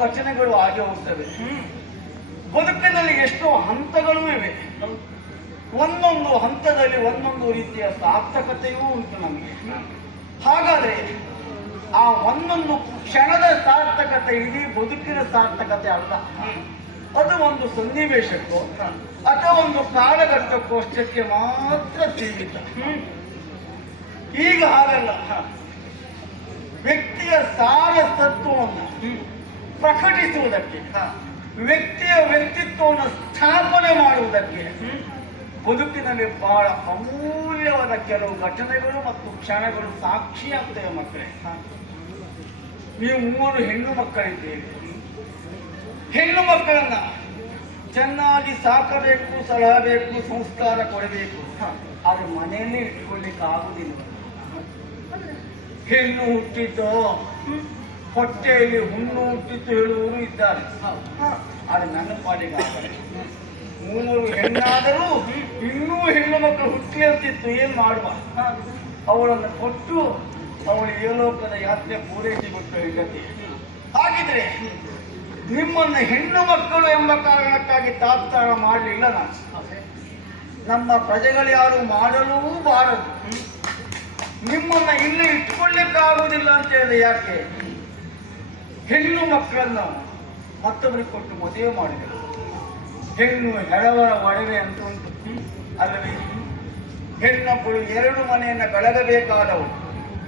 ಘಟನೆಗಳು ಆಗಿ ಹೋಗ್ತವೆ. ಬದುಕಿನಲ್ಲಿ ಎಷ್ಟೋ ಹಂತಗಳೂ ಇವೆ. ಒಂದೊಂದು ಹಂತದಲ್ಲಿ ಒಂದೊಂದು ರೀತಿಯ ಸಾರ್ಥಕತೆಯೂ ಉಂಟು ನಮಗೆ. ಹಾಗಾದ್ರೆ ಆ ಒಂದೊಂದು ಕ್ಷಣದ ಸಾರ್ಥಕತೆ ಇಡೀ ಬದುಕಿನ ಸಾರ್ಥಕತೆ ಅಲ್ಲ. ಅದು ಒಂದು ಸನ್ನಿವೇಶಕ್ಕೋ ಅಥವಾ ಒಂದು ಕಾಲಘಟ್ಟಕ್ಕೋ ಅಷ್ಟಕ್ಕೆ ಮಾತ್ರ ಸೀಮಿತ. ಈಗ ಹಾಗಲ್ಲ. ವ್ಯಕ್ತಿಯ ಸಾರಸತ್ವವನ್ನು ಪ್ರಕಟಿಸುವುದಕ್ಕೆ, ವ್ಯಕ್ತಿಯ ವ್ಯಕ್ತಿತ್ವವನ್ನು ಸ್ಥಾಪನೆ ಮಾಡುವುದಕ್ಕೆ ಬದುಕಿನಲ್ಲಿ ಬಹಳ ಅಮೂಲ್ಯವಾದ ಕೆಲವು ಘಟನೆಗಳು ಮತ್ತು ಕ್ಷಣಗಳು ಸಾಕ್ಷಿಯಾಗ್ತವೆ. ಮಕ್ಕಳೇ, ನೀವು 3 ಹೆಣ್ಣು ಮಕ್ಕಳಿದ್ದೀರಿ. ಹೆಣ್ಣು ಮಕ್ಕಳನ್ನ ಚೆನ್ನಾಗಿ ಸಾಕಬೇಕು, ಸಲಹಬೇಕು, ಸಂಸ್ಕಾರ ಕೊಡಬೇಕು. ಆದ್ರೆ ಮನೆಯಲ್ಲೇ ಇಟ್ಕೊಳ್ಳಿಕ್ಕೆ ಆಗುದಿಲ್ಲ. ಹೆಣ್ಣು ಹುಟ್ಟಿದ್ದು ಹೊಟ್ಟೆಯಲ್ಲಿ ಹುಣ್ಣು ಹುಟ್ಟಿದ್ದು ಹೇಳುವವರು ಇದ್ದಾರೆ. ಆದ್ರೆ ನನ್ನ ಪಾಲಿಗೆ ಆಗಲ್ಲ. 3 ಹೆಣ್ಣಾದರೂ ಇನ್ನೂ ಹೆಣ್ಣು ಮಕ್ಕಳು ಹುಟ್ಟಿ ಅಂತಿತ್ತು. ಏನ್ ಮಾಡುವ? ಅವಳನ್ನು ಕೊಟ್ಟು ಅವಳು ಏಲೋಕದ ಯಾತ್ರೆ ಪೂರೈಸಿಬಿಟ್ಟು ಹೆಂಡತಿ. ಹಾಗಿದ್ರೆ ನಿಮ್ಮನ್ನು ಹೆಣ್ಣು ಮಕ್ಕಳು ಎಂಬ ಕಾರಣಕ್ಕಾಗಿ ತಾತ್ಸಾರ ಮಾಡಲಿಲ್ಲ ನಾನು. ನಮ್ಮ ಪ್ರಜೆಗಳು ಯಾರು ಮಾಡಲೂ ಬಾರದು. ನಿಮ್ಮನ್ನ ಇಲ್ಲಿ ಇಟ್ಕೊಳ್ಳಿಕ್ಕಾಗುವುದಿಲ್ಲ ಅಂತ ಹೇಳಿದೆ. ಯಾಕೆ? ಹೆಣ್ಣು ಮಕ್ಕಳನ್ನು ಮತ್ತೊಬ್ಬರಿಗೆ ಕೊಟ್ಟು ಮದುವೆ ಮಾಡಿದರು. ಹೆಣ್ಣು ಹೆಳವರ ಒಡವೆ ಅಂತ ಉಂಟು ಅಲ್ಲವೇ? ಹೆಣ್ಣೊಬ್ಬಳು 2 ಮನೆಯನ್ನ ಬೆಳಗಬೇಕಾದವಳು.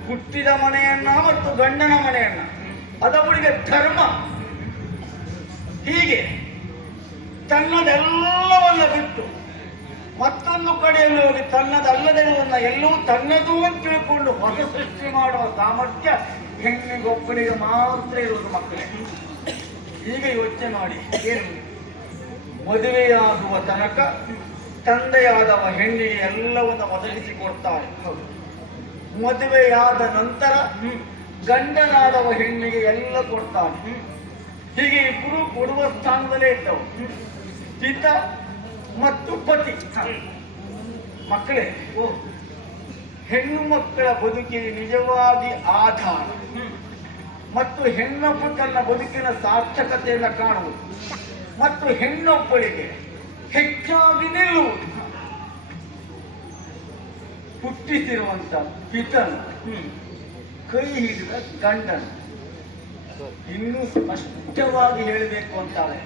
ಹುಟ್ಟಿದ ಮನೆಯನ್ನ ಮತ್ತು ಗಂಡನ ಮನೆಯನ್ನ. ಅದವಳಿಗೆ ಧರ್ಮ. ಹೀಗೆ ತನ್ನದೆಲ್ಲವನ್ನ ಬಿಟ್ಟು ಮತ್ತೊಂದು ಕಡೆಯಲ್ಲಿ ಹೋಗಿ ತನ್ನದಲ್ಲದೆಲ್ಲವನ್ನ ಎಲ್ಲವೂ ತನ್ನದು ಅಂತ ತಿಳ್ಕೊಂಡು ಹೊಸ ಸೃಷ್ಟಿ ಮಾಡುವ ಸಾಮರ್ಥ್ಯ ಹೆಣ್ಣಿಗೊಬ್ಬನಿಗೆ ಮಾತ್ರ ಇರುವುದು. ಮಕ್ಕಳೇ, ಈಗ ಯೋಚನೆ ಮಾಡಿ. ಏನು? ಮದುವೆಯಾಗುವ ತನಕ ತಂದೆಯಾದವ ಹೆಣ್ಣಿಗೆ ಎಲ್ಲವನ್ನು ಒದಗಿಸಿಕೊಡ್ತಾರೆ. ಮದುವೆಯಾದ ನಂತರ ಗಂಡನಾದವ ಹೆಣ್ಣಿಗೆ ಎಲ್ಲ ಕೊಡ್ತಾನೆ. ಹೀಗೆ ಇಬ್ಬರು ಕೊಡುವ ಸ್ಥಾನದಲ್ಲೇ ಇದ್ದವು, ಪಿತ ಮತ್ತು ಪತಿ. ಮಕ್ಕಳೇ, ಹೆಣ್ಣು ಮಕ್ಕಳ ಬದುಕಿಗೆ ನಿಜವಾಗಿ ಆಧಾರ ಮತ್ತು ಹೆಣ್ಣೊಬ್ಬ ತನ್ನ ಬದುಕಿನ ಸಾರ್ಥಕತೆಯನ್ನು ಕಾಣುವುದು ಮತ್ತು ಹೆಣ್ಣೊಬ್ಬಳಿಗೆ ಹೆಚ್ಚಾಗಿ ನಿಲ್ಲುವುದು. ಹುಟ್ಟಿಸಿರುವಂತ ಪಿತನು ಕೈ ಹಿಡಿದ ಗಂಡನು. ಇನ್ನೂ ಸ್ಪಷ್ಟವಾಗಿ ಹೇಳಬೇಕು ಅಂತಾರೆ,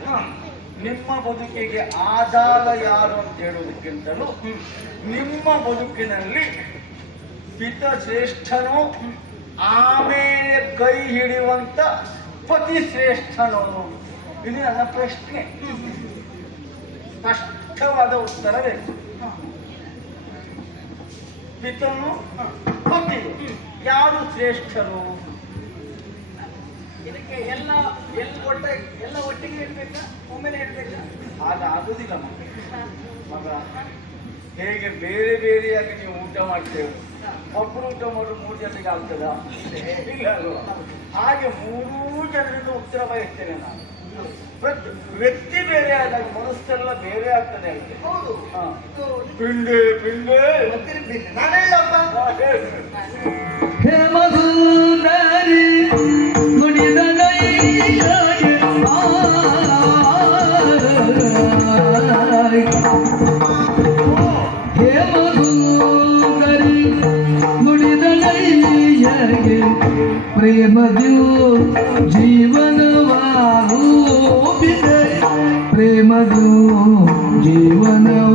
ನಿಮ್ಮ ಬದುಕಿಗೆ ಆಧಾರ ಯಾರು ಅಂತ ಹೇಳುವುದಕ್ಕಿಂತಲೂ ನಿಮ್ಮ ಬದುಕಿನಲ್ಲಿ ಪಿತ ಶ್ರೇಷ್ಠನೋ ಆಮೇಲೆ ಕೈ ಹಿಡಿಯುವಂತ ಪತಿ ಶ್ರೇಷ್ಠನೋ? ಇದು ನನ್ನ ಪ್ರಶ್ನೆ. ಸ್ಪಷ್ಟವಾದ ಉತ್ತರ ಬೇಕು. ಪಿತನು ಪತಿ ಯಾರು ಶ್ರೇಷ್ಠರು? ಇದಕ್ಕೆ ಎಲ್ಲ ಒಟ್ಟಿಗೆ ಇಡ್ಬೇಕಾ, ಒಮ್ಮೆಲೆ ಇಡ್ಬೇಕಾ? ಆಗುದಿಲ್ಲ ಮಗ. ಹೇಗೆ ಬೇರೆ ಬೇರೆಯಾಗಿ ನೀವು ಊಟ ಮಾಡ್ತೇವೆ, ಒಬ್ಬರು ಊಟ ಮಾಡೋದು 3 ಜನರಿಗೆ ಆಗ್ತದ? ಇಲ್ಲ ಅಲ್ವಾ? ಹಾಗೆ 3 ಜನರಿಂದ ಉತ್ತರ ಬಯಸ್ತೇನೆ ನಾನು. ವ್ಯಕ್ತಿ ಬೇರೆ ಆದಾಗ ಮನಸ್ಸೆಲ್ಲ ಬೇರೆ ಆಗ್ತದೆ ಅಂತೆ. ಹೌದು. ಪಿಂಡೆ ಪಿಂಡೆ ನಾನು ಹೇಳಪ್ಪ. ಹೇ ಮಧುನರಿ ನುಡಿದ ಹೇ ಮಧುಕರಿ ನುಡಿದ ಪ್ರೇಮದಿಯು ಜೀವನವಾರೂಪಿದೆ ಪ್ರೇಮದು ಜೀವನವಾರೂಪಿದೆ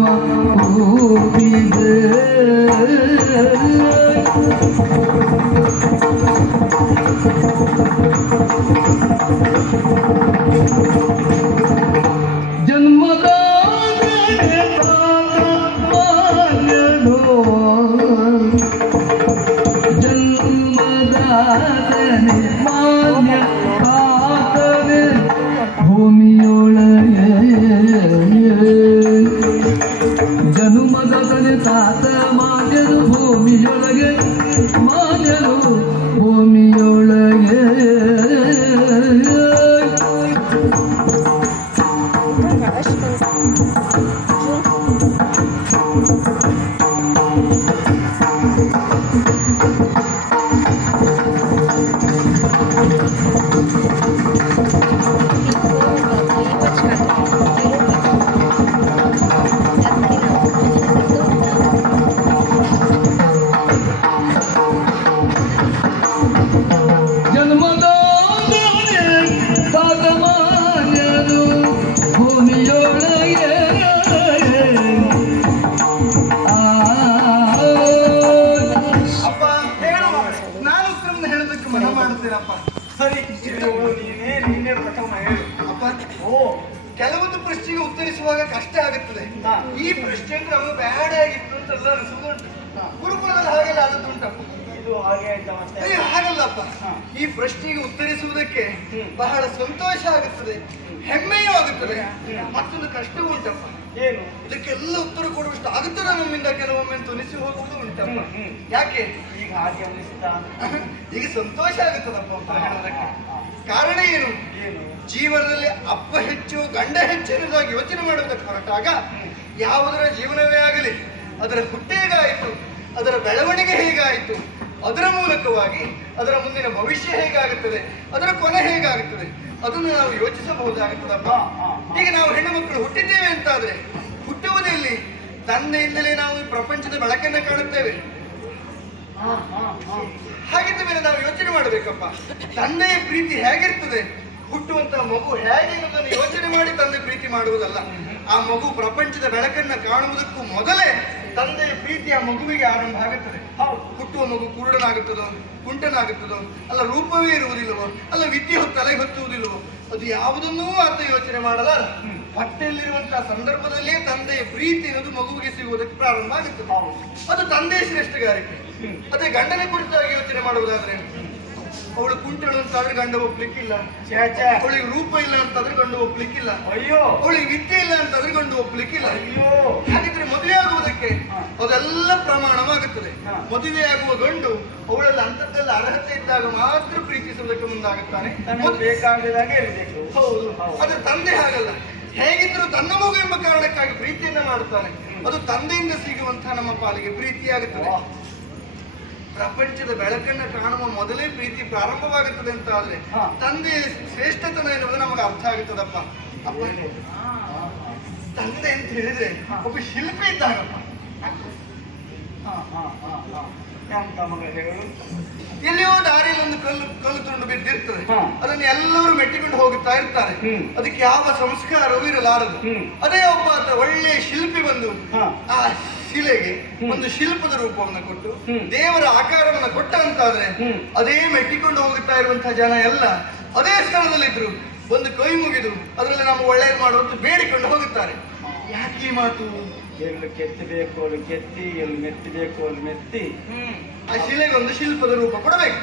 ತಾತ ಮಾನ್ಯರು ಭೂಮಿಯೊಳಗೆ ಮಾನ್ಯರು ಭೂಮಿಯೊಳಗೆ ಸರಿ, ನೀನೇ ಪ್ರಥಮ ಹೇಳು. ಅಪ್ಪ, ಕೆಲವೊಂದು ಪ್ರಶ್ನೆಗೆ ಉತ್ತರಿಸುವಾಗ ಕಷ್ಟ ಆಗುತ್ತದೆ. ಈ ಪ್ರಶ್ನೆ ನಮಗೆ ಬ್ಯಾಡ ಆಗಿತ್ತು ಅಂತೆಲ್ಲ ಅನಿಸುವುದುಂಟು. ಗುರುಕುಲದಲ್ಲಿ ಹಾಗೆಲ್ಲ ಆದದ್ದುಂಟಪ್ಪ. ಇದು ಹಾಗೆ ಆಯ್ತಾ ಮತ್ತೆ? ಅಯ್ಯೋ ಹಾಗಲ್ಲಪ್ಪ. ಈ ಪ್ರಶ್ನೆಗೆ ಉತ್ತರಿಸುವುದಕ್ಕೆ ಬಹಳ ಸಂತೋಷ ಆಗುತ್ತದೆ, ಹೆಮ್ಮೆಯೂ ಆಗುತ್ತದೆ, ಮತ್ತೊಂದು ಕಷ್ಟವೂ ಉಂಟಪ್ಪ. ಏನು? ಇದಕ್ಕೆಲ್ಲ ಉತ್ತರ ಕೊಡುವಷ್ಟು ಆಗುತ್ತದೆ ನಮ್ಮಿಂದ ಕೆಲವೊಮ್ಮೆ ಅಂತ ಅನಿಸಿ ಹೋಗುವುದು ಉಂಟಪ್ಪ. ಯಾಕೆ ಈಗ ಹಾಗೆ ಅನಿಸ್ತಾ? ಈಗ ಸಂತೋಷ ಆಗುತ್ತದಪ್ಪ ಉತ್ತರ ಹೇಳೋದಕ್ಕೆ. ಕಾರಣ ಏನು? ಜೀವನದಲ್ಲಿ ಅಪ್ಪ ಹೆಚ್ಚು ಗಂಡ ಹೆಚ್ಚು ಎನ್ನುವುದಾಗಿ ಯೋಚನೆ ಮಾಡುವುದಕ್ಕೆ ಹೊರಟಾಗ ಯಾವುದರ ಜೀವನವೇ ಆಗಲಿ, ಅದರ ಹುಟ್ಟು ಹೇಗಾಯಿತು, ಅದರ ಬೆಳವಣಿಗೆ ಹೇಗಾಯಿತು, ಅದರ ಮೂಲಕವಾಗಿ ಅದರ ಮುಂದಿನ ಭವಿಷ್ಯ ಹೇಗಾಗುತ್ತದೆ, ಅದರ ಕೊನೆ ಹೇಗಾಗುತ್ತದೆ, ಅದನ್ನು ನಾವು ಯೋಚಿಸಬಹುದಾಗುತ್ತದಪ್ಪ. ಈಗ ನಾವು ಹೆಣ್ಣು ಮಕ್ಕಳು ಹುಟ್ಟಿದ್ದೇವೆ ಅಂತಾದ್ರೆ ಹುಟ್ಟುವುದರಲ್ಲಿ ತಂದೆಯಿಂದಲೇ ನಾವು ಈ ಪ್ರಪಂಚದ ಬೆಳಕನ್ನು ಕಾಣುತ್ತೇವೆ. ಹಾಗಿದ್ದ ಮೇಲೆ ನಾವು ಯೋಚನೆ ಮಾಡಬೇಕಪ್ಪ, ತಂದೆಯ ಪ್ರೀತಿ ಹೇಗಿರ್ತದೆ, ಹುಟ್ಟುವಂತಹ ಮಗು ಹೇಗೆ ಅನ್ನೋದನ್ನು ಯೋಚನೆ ಮಾಡಿ ತಂದೆ ಪ್ರೀತಿ ಮಾಡುವುದಲ್ಲ. ಆ ಮಗು ಪ್ರಪಂಚದ ಬೆಳಕನ್ನು ಕಾಣುವುದಕ್ಕೂ ಮೊದಲೇ ತಂದೆಯ ಪ್ರೀತಿ ಆ ಮಗುವಿಗೆ ಆರಂಭ ಆಗುತ್ತದೆ. ಹುಟ್ಟುವ ಮಗು ಕುರುಡನಾಗುತ್ತದೋ, ಕುಂಟನಾಗುತ್ತದೋ, ಅಲ್ಲ ರೂಪವೇ ಇರುವುದಿಲ್ಲವೋ, ಅಲ್ಲ ವಿದ್ಯೆ ತಲೆ ಹೊತ್ತುವುದಿಲ್ಲವೋ, ಅದು ಯಾವುದನ್ನೂ ಆತ ಯೋಚನೆ ಮಾಡಲ್ಲ. ಹೊಟ್ಟೆಯಲ್ಲಿರುವಂತಹ ಸಂದರ್ಭದಲ್ಲೇ ತಂದೆಯ ಪ್ರೀತಿ ಅನ್ನೋದು ಮಗುವಿಗೆ ಸಿಗುವುದಕ್ಕೆ ಪ್ರಾರಂಭ ಆಗುತ್ತದೆ. ಅದು ತಂದೆಯ ಶ್ರೇಷ್ಠಗಾರಿಕೆ. ಅದೇ ಗಂಡನ ಕುರಿತಾಗಿ ಯೋಚನೆ ಮಾಡುವುದಾದ್ರೆ, ಅವಳು ಕುಂಟಳು ಅಂತಾದ್ರೆ ಗಂಡ ಒಪ್ಲಿಕ್ಕಿಲ್ಲ, ಅವಳಿಗೆ ರೂಪ ಇಲ್ಲ ಅಂತಂದ್ರೆ ಗಂಡು ಒಪ್ಲಿಕ್ಕಿಲ್ಲ, ಅಯ್ಯೋ ಅವಳಿಗೆ ವಿದ್ಯೆ ಇಲ್ಲ ಅಂತಂದ್ರೆ ಗಂಡು ಒಪ್ಲಿಕ್ಕಿಲ್ಲ. ಅಯ್ಯೋ ಹಾಗಿದ್ರೆ ಮದುವೆ ಆಗುವುದಕ್ಕೆ ಅದೆಲ್ಲ ಪ್ರಮಾಣವಾಗುತ್ತದೆ. ಮದುವೆ ಆಗುವ ಗಂಡು ಅವಳಲ್ಲಿ ಅಂತದ್ದೆಲ್ಲ ಅರ್ಹತೆ ಇದ್ದಾಗ ಮಾತ್ರ ಪ್ರೀತಿಸುವುದಕ್ಕೆ ಮುಂದಾಗುತ್ತಾನೆ, ಬೇಕಾಗಿದಾಗ. ಹೌದು. ಆದ್ರೆ ತಂದೆ ಹಾಗಲ್ಲ, ಹೇಗಿದ್ರು ತನ್ನ ಮಗು ಎಂಬ ಕಾರಣಕ್ಕಾಗಿ ಪ್ರೀತಿಯನ್ನ ಮಾಡುತ್ತಾನೆ. ಅದು ತಂದೆಯಿಂದ ಸಿಗುವಂತಹ ನಮ್ಮ ಪಾಲಿಗೆ ಪ್ರೀತಿಯಾಗುತ್ತದೆ. ಪ್ರಪಂಚದ ಬೆಳಕನ್ನು ಕಾಣುವ ಮೊದಲೇ ಪ್ರೀತಿ ಪ್ರಾರಂಭವಾಗುತ್ತದೆ ಅಂತ ಆದ್ರೆ ತಂದೆಯ ಶ್ರೇಷ್ಠತನ ಎನ್ನುವುದು ನಮಗೆ ಅರ್ಥ ಆಗುತ್ತದಪ್ಪ. ಅಪ್ಪ, ತಂದೆ ಅಂತ ಹೇಳಿದ್ರೆ ಒಬ್ಬ ಶಿಲ್ಪಿ ಇದ್ದಾಗಪ್ಪ. ಎಲ್ಲಿಯೋ ದಾರಿಯಲ್ಲಿ ಒಂದು ಕಲ್ಲು ತುಂಡು ಬಿದ್ದಿರ್ತದೆ, ಅದನ್ನು ಎಲ್ಲರೂ ಮೆಟ್ಟಿಕೊಂಡು ಹೋಗುತ್ತಾ ಇರ್ತಾರೆ. ಅದಕ್ಕೆ ಯಾವ ಸಂಸ್ಕಾರವೂ ಇರಲಾರದು. ಅದೇ ಒಬ್ಬ ಒಳ್ಳೆಯ ಶಿಲ್ಪಿ ಬಂದು ಆ ಶಿಲೆಗೆ ಒಂದು ಶಿಲ್ಪದ ರೂಪವನ್ನು ಕೊಟ್ಟು ದೇವರ ಆಕಾರವನ್ನು ಕೊಟ್ಟ ಅಂತಾದ್ರೆ ಅದೇ ಮೆಟ್ಟಿಕೊಂಡು ಹೋಗುತ್ತಾ ಇರುವಂತಹ ಜನ ಎಲ್ಲ ಅದೇ ಸ್ಥಳದಲ್ಲಿದ್ರು ಒಂದು ಕೈ ಮುಗಿದು ಅದರಲ್ಲಿ ನಾವು ಒಳ್ಳೆಯದು ಮಾಡುವಂತ ಬೇಡಿಕೊಂಡು ಹೋಗುತ್ತಾರೆ. ಯಾಕೆ ಈ ಮಾತು? ಎಲ್ಲಿ ಕೆತ್ತಬೇಕು ಅಲ್ಲಿ ಕೆತ್ತಿ, ಎಲ್ಲಿ ಮೆತ್ತಬೇಕು ಅಲ್ಲಿ ಮೆತ್ತಿ ಆ ಶಿಲೆಗೆ ಒಂದು ಶಿಲ್ಪದ ರೂಪ ಕೊಡಬೇಕು.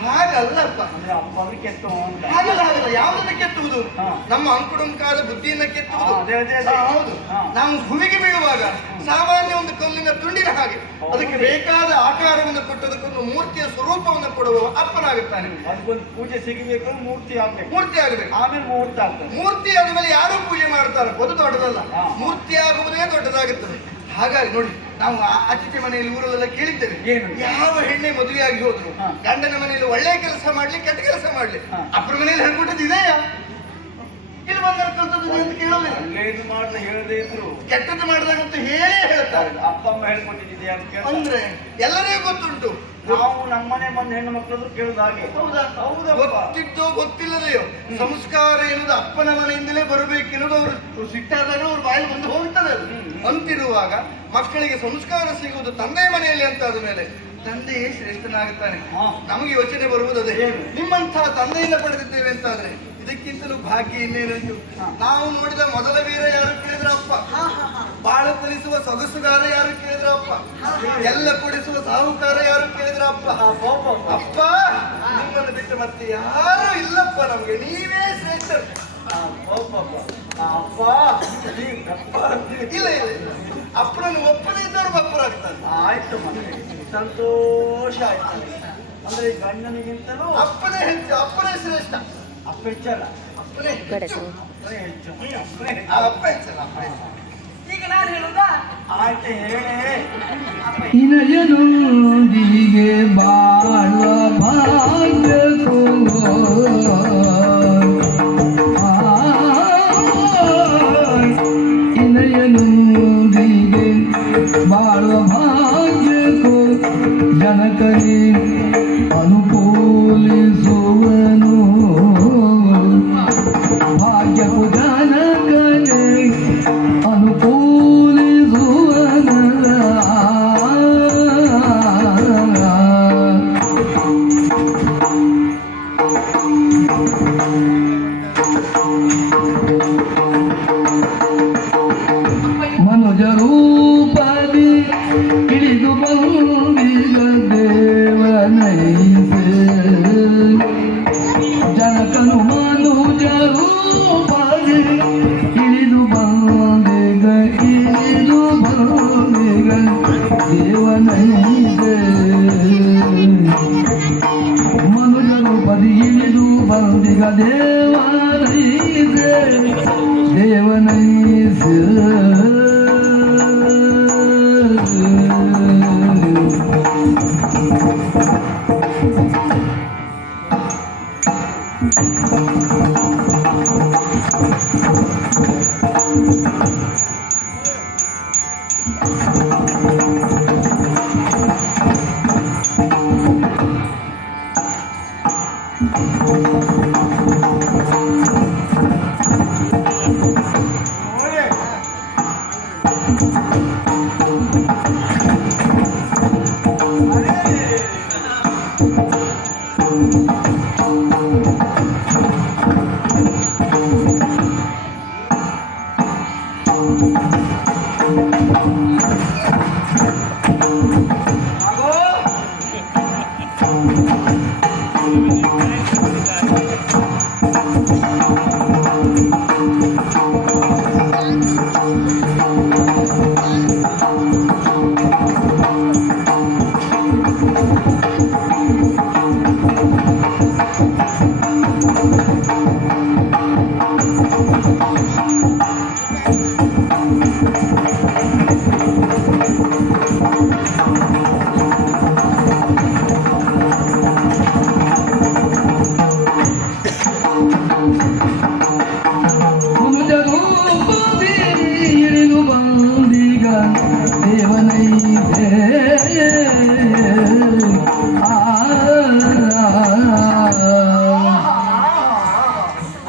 ಹಾಗಲ್ಲಪ್ಪ. ಅಂದ್ರೆ ಅಪ್ಪನ ಕೆತ್ತು ಅಂತ. ಹಾಗಲ್ಲ ಹಾಗಲ್ಲ, ಯಾವುದನ್ನ ಕೆತ್ತುವುದು? ಹಾ. ನಮ್ಮ ಅಂಕುಡೊಂಕಾದ ಬುದ್ಧಿಯನ್ನ ಕೆತ್ತುವುದು. ಅದೇ ಅದೇ ಅದೇ. ಹೌದು. ಹಾ. ನಾವು ಭೂಮಿಗೆ ಬೀಳುವಾಗ ಸಾಮಾನ್ಯ ಒಂದು ಕಲ್ಲಿನ ತುಂಡಿನ ಹಾಗೆ ಅದಕ್ಕೆ ಬೇಕಾದ ಆಕಾರವನ್ನು ಕೊಟ್ಟು ಅದಕ್ಕೊಂದು ಮೂರ್ತಿಯ ಸ್ವರೂಪವನ್ನು ಕೊಡುವ ಅಪ್ಪನಾಗುತ್ತಾನೆ. ಅದಕ್ಕೊಂದು ಪೂಜೆ ಸಿಗಬೇಕು, ಮೂರ್ತಿ ಆಗ್ಬೇಕು, ಮೂರ್ತಿ ಆಗಬೇಕು. ಆಮೇಲೆ ಮುಹೂರ್ತ ಆಗ್ತದೆ. ಮೂರ್ತಿ ಆದ್ಮೇಲೆ ಯಾರು ಪೂಜೆ ಮಾಡ್ತಾರೆ, ಅದು ದೊಡ್ಡದಲ್ಲ. ಹಾ. ಮೂರ್ತಿ ಆಗುವುದೇ ದೊಡ್ಡದಾಗುತ್ತದೆ. ಹಾಗಾಗಿ ನೋಡಿ, ನಾವು ಅತಿಥಿ ಮನೆಯಲ್ಲಿ ಊರಲ್ಲೆಲ್ಲ ಕೇಳಿದ್ದೇವೆ, ಏನು? ಯಾವ ಹೆಣ್ಣೆ ಮದುವೆಯಾಗಿ ಹೋದ್ರು ಹಾ. ಗಂಡನ ಮನೆಯಲ್ಲಿ ಒಳ್ಳೆ ಕೆಲಸ ಮಾಡ್ಲಿ ಕೆಟ್ಟ ಕೆಲಸ ಮಾಡ್ಲಿ ಹಾ. ಅಪ್ಪರ ಮನೆಯಲ್ಲಿ ಹೇಳ್ಕೊಟ್ಟದ್ದು ಇದೆಯಾ? ಇಲ್ಲಿ ಬಂದಿರ್ತಕ್ಕಂಥದ್ದು ಅಂತ ಕೇಳೋದಿಲ್ಲ. ಒಳ್ಳೇದು ಮಾಡ್ದೆ ಹೇಳದೇ ಇದ್ರು ಕೆಟ್ಟದ್ದು ಮಾಡಿದಾಗಂತೂ ಹೇಳೇ ಹೇಳ್ತಾರೆ. ಅಪ್ಪ ಅಮ್ಮ ಹೇಳ್ಕೊಟ್ಟಿದ್ದೆ ಅಂತ ಕೇಳ್ತಾರೆ. ಅಂದ್ರೆ ಎಲ್ಲರಿಗೂ ಗೊತ್ತುಂಟು. ನಾವು ನಮ್ಮನೆ ಬಂದ ಹೆಣ್ಣು ಮಕ್ಕಳು ಕೇಳುದು ಹಾಗೆ. ಹೌದಾ? ಹೌದಪ್ಪ. ಗೊತ್ತಿದ್ದೋ ಗೊತ್ತಿಲ್ಲದೆಯೋ ಸಂಸ್ಕಾರ ಎನ್ನುವುದು ಅಪ್ಪನ ಮನೆಯಿಂದಲೇ ಬರಬೇಕೆನ್ನುವುದು ಅವರು ಸಿಟ್ಟಾದಾಗ ಅವ್ರ ಬಾಯಲ್ಲಿ ಬಂದು ಹೋಗ್ತದೆ ಅದು. ಅಂತಿರುವಾಗ ಮಕ್ಕಳಿಗೆ ಸಂಸ್ಕಾರ ಸಿಗುವುದು ತಂದೆ ಮನೆಯಲ್ಲಿ ಅಂತ ಆದ ಮೇಲೆ ತಂದೆಯೇ ಶ್ರೇಷ್ಠನಾಗುತ್ತಾನೆ. ಹಾ. ನಮಗೆ ಯೋಚನೆ ಬರುವುದೇ ಏನು? ನಿಮ್ಮಂತಹ ತಂದೆಯಿಂದ ಪಡೆದಿದ್ದೇವೆ ಅಂತಾದ್ರೆ ಇದಕ್ಕಿಂತಲೂ ಭಾಗ್ಯ ಇನ್ನೇನುಂಟು? ನಾವು ನೋಡಿದ ಮೊದಲ ವೀರ ಯಾರು ಕೇಳಿದ್ರ ಅಪ್ಪ, ಬಾಳು ಕಲಿಸುವ ಸೊಗಸುಗಾರ ಯಾರು ಕೇಳಿದ್ರ ಅಪ್ಪ, ಎಲ್ಲ ಕೊಡಿಸುವ ಸಾಹುಕಾರ ಯಾರು ಕೇಳಿದ್ರ ಅಪ್ಪ. ಅಪ್ಪ ನಿಮ್ಮನ್ನು ಬಿಟ್ಟು ಮತ್ತೆ ಯಾರು ಇಲ್ಲಪ್ಪ, ನಮ್ಗೆ ನೀವೇ ಶ್ರೇಷ್ಠರು. ಅಪ್ಪ ಇಲ್ಲ ಇಲ್ಲ ಇಲ್ಲ, ಅಪ್ಪನನ್ನು ಒಪ್ಪದೇ ಇದ್ದವರು ಬಪ್ಪರಾಗ್ತಾರೆ. ಆಯ್ತು, ಮತ್ತೆ ಸಂತೋಷ ಆಯ್ತು. ಅಂದ್ರೆ ಗಂಡನಿಗಿಂತಲೂ ಅಪ್ಪನೇ ಹೆಚ್ಚು, ಅಪ್ಪನೇ ಶ್ರೇಷ್ಠ. ಅಪ್ಪ ಹೆಚ್ಚಲ್ಲ, ಅಪ್ಪನೇ ಅಪ್ಪನೇ ಹೆಚ್ಚು. ಅಪ್ಪ ಹೆಚ್ಚಲ್ಲ, ಅಪ್ಪ ಹೆಚ್ಚು. ಈಗ ನಾನು ಹೇಳುದಾ? ಆಯ್ತು ಹೇಳೇ. ಇನಯನೊಂದಿಗೆ ಬಾಳ ಭಾಗ್ಯಕ್ಕೋ ಇನಯನೊಂದಿಗೆ ಬಾಳ ಭಾಗ್ಯಕ್ಕೋ ಜನಕನೇ ಅನುಕೂಲಿಸುವನು ಭಾಗ್ಯವು ಜನಕನೇ ಅನುಕೂಲಿಸುವನಲ್ಲ. ಮನುಜ ರೂಪದಿ ಇಳಿದು ಬಂದಿದ ದೇವನೈಸೆ ಜನಕನು ಮನುಜ ರೂಪದಿ ಇಳಿದು ಬಂದಿಗ ದೇವನೈಸೆ ಮನುಜ ರೂಪದಿ ಇಳಿದು ಬಂದಿಗ ದೇವನೈಸೆ ದೇವನೈಸೆ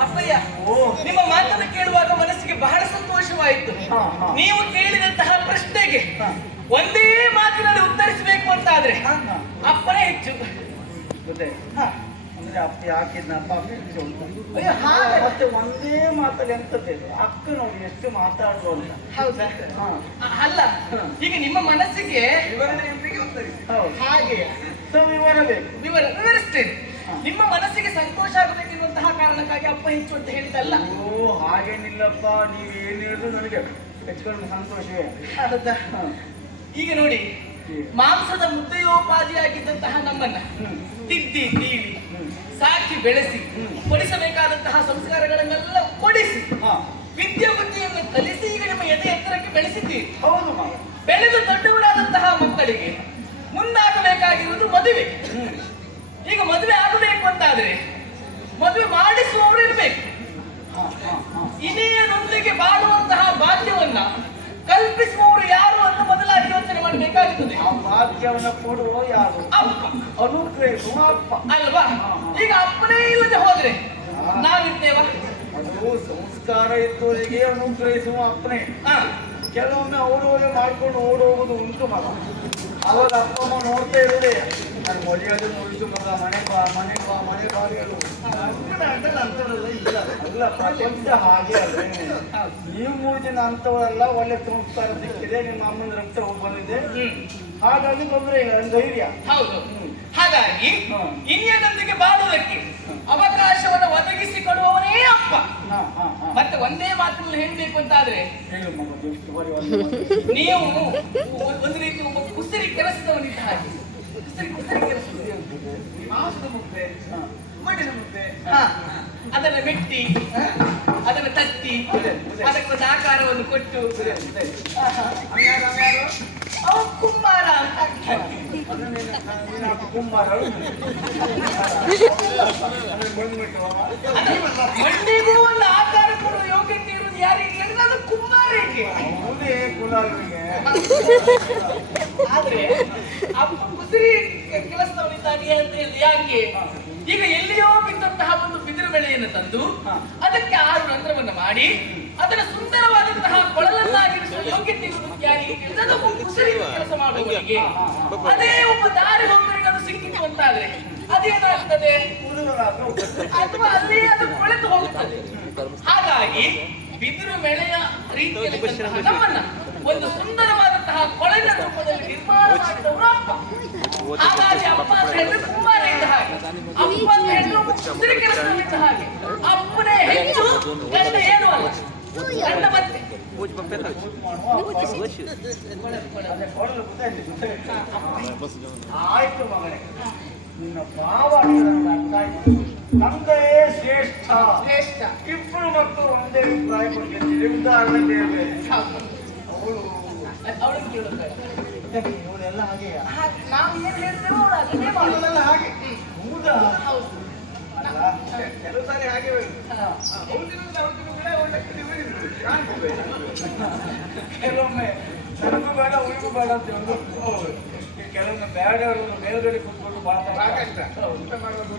ಅಪ್ಪಯ್ಯ, ನಿಮ್ಮ ಮಾತನ್ನು ಕೇಳುವಾಗ ಮನಸ್ಸಿಗೆ ಬಹಳ ಸಂತೋಷವಾಯಿತು. ನೀವು ಕೇಳಿದಂತಹ ಪ್ರಶ್ನೆಗೆ ಒಂದೇ ಮಾತಿನಲ್ಲಿ ಉತ್ತರಿಸಬೇಕು ಅಂತಾದ್ರೆ ಅಪ್ಪನೇ ಹೆಚ್ಚು. ಅಂದ್ರೆ ಅಪ್ಪ ಯಾಕಿದ್ನಪ್ಪ ಅಯ್ಯೋ, ಹಾಗೆ. ಮತ್ತೆ ಒಂದೇ ಮಾತಲ್ಲಿ ಎಂತದ್ದು ಅಕ್ಕ ನೋಡಿ ಎಷ್ಟು ಮಾತಾಡುವ ಅಂತ. ಹೌದಾ? ಹಾ. ಅಲ್ಲ, ಈಗ ನಿಮ್ಮ ಮನಸ್ಸಿಗೆ ಹೌದು. ಹಾಗೆ ವಿವರ ಬೇಕು. ವಿವರಿಸ್ತೇನೆ. ನಿಮ್ಮ ಮನಸ್ಸಿಗೆ ಸಂತೋಷ ಆಗಬೇಕೆನ್ನುವಂತಹ ಕಾರಣಕ್ಕಾಗಿ ಅಪ್ಪ ಹೆಚ್ಚು ಅಂತ ಹೇಳಿದಲ್ಲ. ಓ ಹಾಗೇನಿಲ್ಲಪ್ಪ, ನೀವು ಏನ್ ಹೇಳಿದ್ರು ನನಗೆ ಹೆಚ್ಚುಕೊಂಡು ಸಂತೋಷವೇ. ಹೌದಾ? ಈಗ ನೋಡಿ, ಮಾಂಸದ ಮುದ್ದೆಯೋಪಾದಿಯಾಗಿದ್ದಂತಹ ನಮ್ಮನ್ನ ತಿದ್ದಿ ತೀಡಿ ಸಾಕಿ ಬೆಳೆಸಿ ಕೊಡಿಸಬೇಕಾದಂತಹ ಸಂಸ್ಕಾರಗಳನ್ನೆಲ್ಲ ಕೊಡಿಸಿ ವಿದ್ಯೆ ಬುದ್ಧಿಯನ್ನು ಕಲಿಸಿ ಈಗ ನಿಮ್ಮ ಎದೆ ಎತ್ತರಕ್ಕೆ ಬೆಳೆಸಿದ್ದೀರಿ. ಹೌದು ಮಗ. ಬೆಳೆದು ದೊಡ್ಡವರಾದಂತಹ ಮಕ್ಕಳಿಗೆ ಮುಂದಾಗಬೇಕಾಗಿರುವುದು ಮದುವೆ. ಈಗ ಮದುವೆ ಆಗಬೇಕು ಅಂತಾದ್ರೆ ಮದುವೆ ಮಾಡಿಸುವವರು ಇರಬೇಕು. ಇನ್ನೇನೊಂದಿಗೆ ಬಾಳುವಂತಹ ಭಾಗ್ಯವನ್ನ ಕಲ್ಪಿಸುವವರು ಯಾರು ಅಂತ ಮೊದಲಾಗಿ ಯೋಚನೆ ಮಾಡಬೇಕಾಗುತ್ತದೆ. ಆ ಭಾಗ್ಯವನ್ನ ಕೊಡುವ ಯಾರು? ಅಪ್ಪ. ಅನುಗ್ರಹಿಸುವ ಅಪ್ಪ ಅಲ್ವಾ? ಈಗ ಅಪ್ಪನೇ ಇಲ್ಲದೆ ಹೋದ್ರೆ ನಾವಿರ್ತೇವ? ಅದು ಸಂಸ್ಕಾರ ಇದ್ದವರಿಗೆ ಅನುಗ್ರಹಿಸುವ ಅಪ್ಪನೇ. ಕೆಲವೊಮ್ಮೆ ಅವರು ಮಾಡ್ಕೊಂಡು ಓಡೋಗುದು ಉಂಟು ಮಗ. ಅವಾಗ ಅಪ್ಪ ಅಮ್ಮ ನೋಡ್ತಾ ಇರೋದೇ ನಾನು ಮರ್ಯಾದೆ ನೋಡಿಸು ಮಗ, ಮನೆ ಬಾ ಮನೆ ಬಾ ಮನೆ ಬಾ ಹೇಳು. ಅಲ್ಲ ಪ್ರಪಂಚ ಹಾಗೆ ಅಲ್ಲ. ನೀವು 3 ಜನ ಅಂತವರೆಲ್ಲ ಒಳ್ಳೆ ಸಂಸ್ಕಾರ ಸಿಕ್ಕಿದೆ, ನಿಮ್ಮ ಅಮ್ಮನ ರಕ್ತ ಹೋಗಿ ಬಂದಿದೆ, ಹಾಗಾಗಿ ತೊಂದರೆ ಇಲ್ಲ, ಧೈರ್ಯ. ಹೌದು. ಹಾಗಾಗಿ ಇನ್ನೇನೊಂದಿಗೆ ಬಾಳುವುದಕ್ಕೆ ಅವಕಾಶವನ್ನು ಒದಗಿಸಿಕೊಡುವವನೇ ಅಪ್ಪ. ಮತ್ತೆ ಒಂದೇ ಮಾತಿನಲ್ಲಿ ಹೇಳ್ಬೇಕು ಅಂತಾದ್ರೆ ಹೇಳು ಮಗ, ಎಷ್ಟು ಬಾರಿ ನೀವು ಒಂದು ರೀತಿ ಒಬ್ಬ ಕುಸಿರಿ ಕೆಲಸದವನಿದ್ದ ಹಾಗೆ. ಕುಸಿರಿ ಕೆಲಸ ಮಾಂಸದ ಮುದ್ದೆ, ಮಣ್ಣಿನ ಮುದ್ದೆ, ಅದನ್ನು ಮೆಟ್ಟಿ ಅದನ್ನು ತಟ್ಟಿ ಅದಕ್ಕೊಂದು ಆಕಾರವನ್ನು ಕೊಟ್ಟು ಅವ ಕುಂಬಾರ ಅಂತ ಕುಂಬಾರ ಮಣ್ಣಿಗೂ ಒಂದು ಆಕಾರ ಕೊಡುವ ಯೋಗ್ಯತೆ ಇರುವುದು ಯಾರಿಗೆ ಹೇಳಿದ್ರೆ ಅದು ಕುಂಬಾರಿಗೆ. ಅವನೇ ಕುಲಾಲಿಗೆ. ಆದ್ರೆ ಅಪ್ಪ ಕುಸಿರಿ ಕೆಲಸದವನಿದ್ದಾನೆ ಅಂತ ಹೇಳಿ ಯಾಕೆ? ಈಗ ಎಲ್ಲಿಯೋ ಬಿದ್ದಂತಹ ಒಂದು ಬಿದಿರು ಬೆಳೆಯನ್ನು ತಂದು ಅದಕ್ಕೆ 6 ರಂಧ್ರವನ್ನು ಮಾಡಿ ಅದರ ಸುಂದರವಾದಂತಹ ಕೊಳಲನ್ನಾಗಿರಿಸುವ ಯೋಗ್ಯತೆ ಇರುವುದು ಯಾರಿಗೆ ಹೇಳಿದ್ರೆ ಅದು ಒಬ್ಬ ಕುಸಿರಿ ಕೆಲಸ ಮಾಡುವವರಿಗೆ. ಅದೇ ಒಬ್ಬ ದಾರಿ ಹೋಗುವವರಿಗೆ ಅದು ಸಿಕ್ಕಿತು ಅಂತಾದ್ರೆ ಅದೇನಾಗ್ತದೆ? ಅಥವಾ ಅಲ್ಲೇ ಅದು ಕೊಳೆತು ಹೋಗುತ್ತದೆ. ಹಾಗಾಗಿ ಬಿದಿರು ಬೆಳೆಯ ರೀತಿಯಲ್ಲಿ ನಮ್ಮನ್ನ ಒಂದು ಸುಂದರವಾದಂತಹ ಕೊಳೆನ ರೂಪದಲ್ಲಿ ನಿರ್ಮಾಣ ಮಾಡಿದವರು ಅಪ್ಪ. ಹಾಗಾಗಿ ಅಪ್ಪ ಅಂತ ಹೇಳಿದ್ರೆ ಕುಂಬಾರ ಇದ್ದ ಹಾಗೆ, ಅಪ್ಪ ಅಂತ ಹೇಳಿದ್ರೆ ಕುಸಿರಿ ಕೆಲಸದಲ್ಲಿದ್ದ ಹಾಗೆ. ಅಪ್ಪನೇ ಹೆಚ್ಚು, ಗಂಡ ಏನು ಅಲ್ಲ, ಗಂಡ ಮತ್ತೆ ಆಯ್ತು ಮಗಳೇ, ನಿನ್ನ ಭಾವ ಅರ್ಥ ಆಯ್ತು. ತಂದೆಯೇ ಶ್ರೇಷ್ಠ. ಶ್ರೇಷ್ಠ. ಇಬ್ಬರು ಮಕ್ಕಳು ಒಂದೇ ಅಭಿಪ್ರಾಯ ಕೊಟ್ಟಿದ್ದೀರಿ. ಉದಾಹರಣೆ ಬೇರೆ ಅವಳು ಅವಳಿಗೆ ಕೇಳೋದು ಇವರೆಲ್ಲ ಹಾಗೆಯಾ? ನಾವು ಏನ್ ಹೇಳ್ತೇವೋ ಅವಳು ಅದನ್ನೇ ಮಾಡೋದಲ್ಲ ಹಾಗೆ. ಹೌದಾ? ಹೌದು. ಕೆಲವು ಸಾರಿ ಹಾಗೆ ಕೆಲವೊಮ್ಮೆ ನನಗೂ ಬೇಡ ಉಳಿಗೂ ಬೇಡ ಅಂತ ಹೇಳೋದು. ಕೆಲವೊಮ್ಮೆ ಬೇಡ ಮೇಲ್ಗಡೆ ಕೂತ್ಕೊಂಡು ಬಹಳ ಸಾಕಷ್ಟ ಊಟ ಮಾಡೋದು